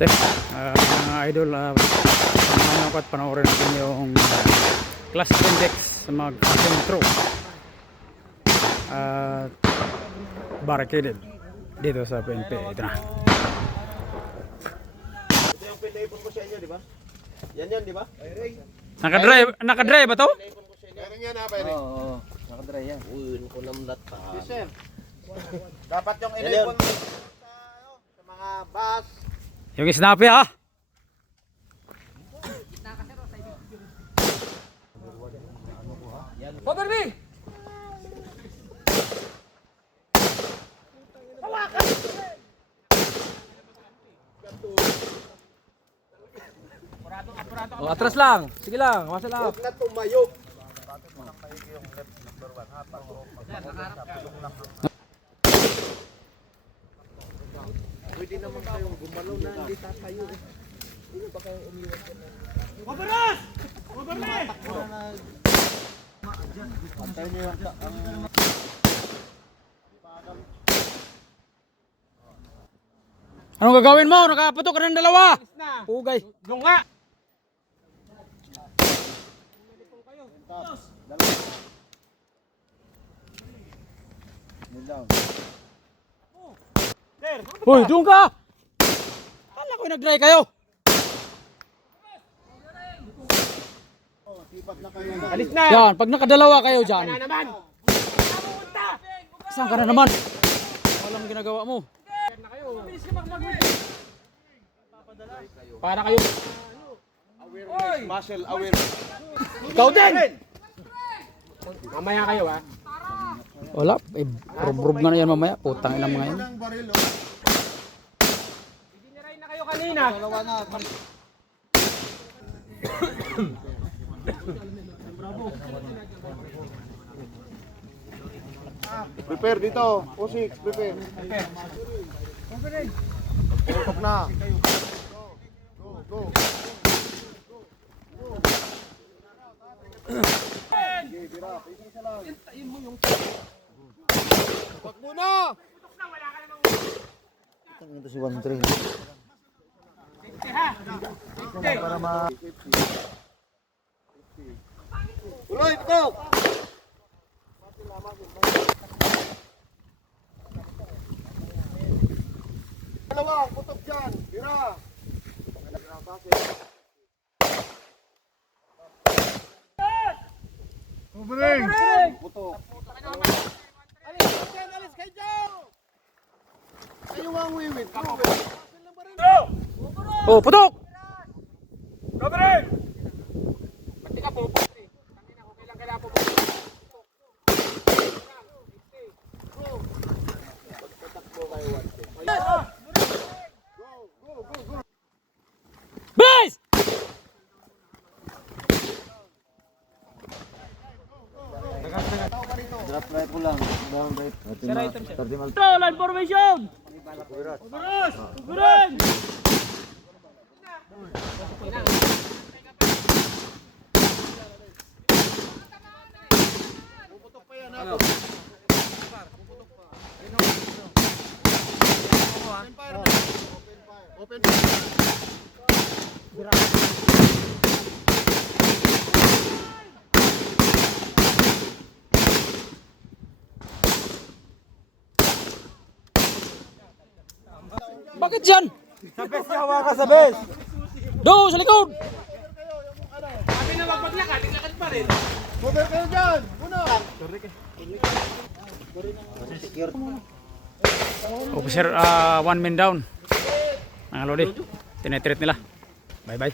Mga idol, samahan ako at panoorin natin yung class index sa mga sentro at barricaded dito sa PNP. Ito na. Ito yung pinaipon ko sa inyo, di ba? Yan, di ba? Nakadrive ba to? Meron yan ha, Bayre? Oo, nakadry yan. Uy, ko namlat pa. Yes, sir. Dapat yung inaipon mo sa mga bus. Yung snappy ha? Cover me! Oh, atras lang. Sige lang, masa lang. Huwag na tumayo. Pwede naman kayong gumalaw na hindi tatayo eh. Hindi ba kayong umiwan ka na? Mabaras! Mabaras! Pantay niyo yung Anong gagawin mo? Nakapatok ka ng dalawa! Pugay! Lunga! Hoy, doon ka! Kala ko nag-dry kayo! Alis na! Yan, pag nakadalawa kayo dyan. Na naman! Saan ka na naman? Walang ginagawa mo. Para kayo. muscle awareness. Ikaw din! Mamaya kayo ha. Wala, rub-rub nga na yan mamaya. Putang ina mga yan. Dinirain na kayo kanina. Prepare dito. Pusik, prepare. Putok na. Go. Wag muna! Ito si 1-3. Para ma... Uloy, putok! Dalawa, putok dyan. Bira! Ubring! Putok. Alis kayo! Kayo ang wiwit. Oh, putok! Coverin! Pati ka po. Tangina ko kailan po. Bilis! Drop right ko lang. Down right. Control and formation! Uburos! Uburon! Puputok pa yan. Puputok pa. Open fire. Open fire. Bakit dyan? Sa best yawa ka sa best. Do, sa likod! Sabi na magpaglakad, lakad pa rin. Cover kayo dyan. Muna. Officer, one man down. Mga lodi, tinetreat nila. Bye-bye.